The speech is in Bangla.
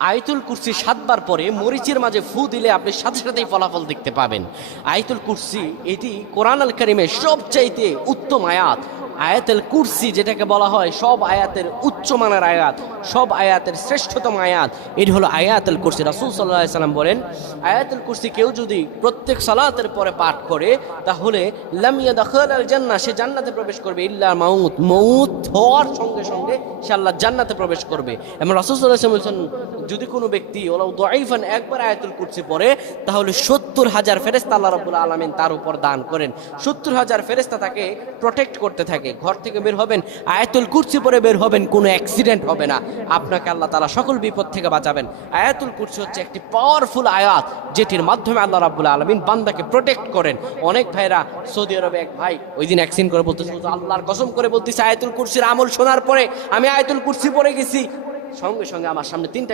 আয়াতুল কুরসি 7 বার পরে মরিচের মাঝে ফু দিলে আপনি সাথে সাথেই ফলাফল দেখতে পাবেন। আয়াতুল কুরসি এটি কোরআন আল কারীমের সবচাইতে উত্তম আয়াত। আয়াতুল কুরসি যেটাকে বলা হয় সব আয়াতের উচ্চমানের আয়াত, সব আয়াতের শ্রেষ্ঠতম আয়াত, এটি হলো আয়াতুল কুরসি। রাসূল সাল্লাল্লাহু আলাইহি সাল্লাম বলেন, আয়াতুল কুরসি কেউ যদি প্রত্যেক সালাতের পরে পাঠ করে তাহলে লাম ইয়াদখিলাল জান্নাহ, সে জান্নাতে প্রবেশ করবে, ইল্লা মাউত, মউত হওয়ার সঙ্গে সঙ্গে সে আল্লাহর জান্নাতে প্রবেশ করবে। এবং রাসূল সাল্লাল্লাহু আলাইহি ওয়াসাল্লাম বলেছেন, যদি কোনো ব্যক্তি ওলাউ দাঈফান একবার আয়াতুল কুরসি পড়ে তাহলে 70,000 ফেরেশতা আল্লাহ রাব্বুল আলামিন তার উপর দান করেন। 70,000 ফেরেশতা তাকে প্রোটেক্ট করতে থাকে। ঘর থেকে বের হবেন, আয়াতুল কুরসি পড়ে বের হবেন, কোনো অ্যাক্সিডেন্ট হবে না, আপনাকে আল্লাহ তাআলা সকল বিপদ থেকে বাঁচাবেন। আয়াতুল কুরসি হচ্ছে একটি পাওয়ারফুল আয়াত যেটির মাধ্যমে আল্লাহ রাব্বুল আলামিন বান্দাকে প্রোটেক্ট করেন। অনেক ভাইরা, সৌদি আরবে এক ভাই ওই দিন অ্যাক্সিডেন্ট করে বলতেছে, আল্লাহর কসম করে বলতেছে আয়াতুল কুরসির আমল শোনার পরে আমি আয়াতুল কুরসি পড়ে গেছি, সঙ্গে সঙ্গে আমার সামনে 3টা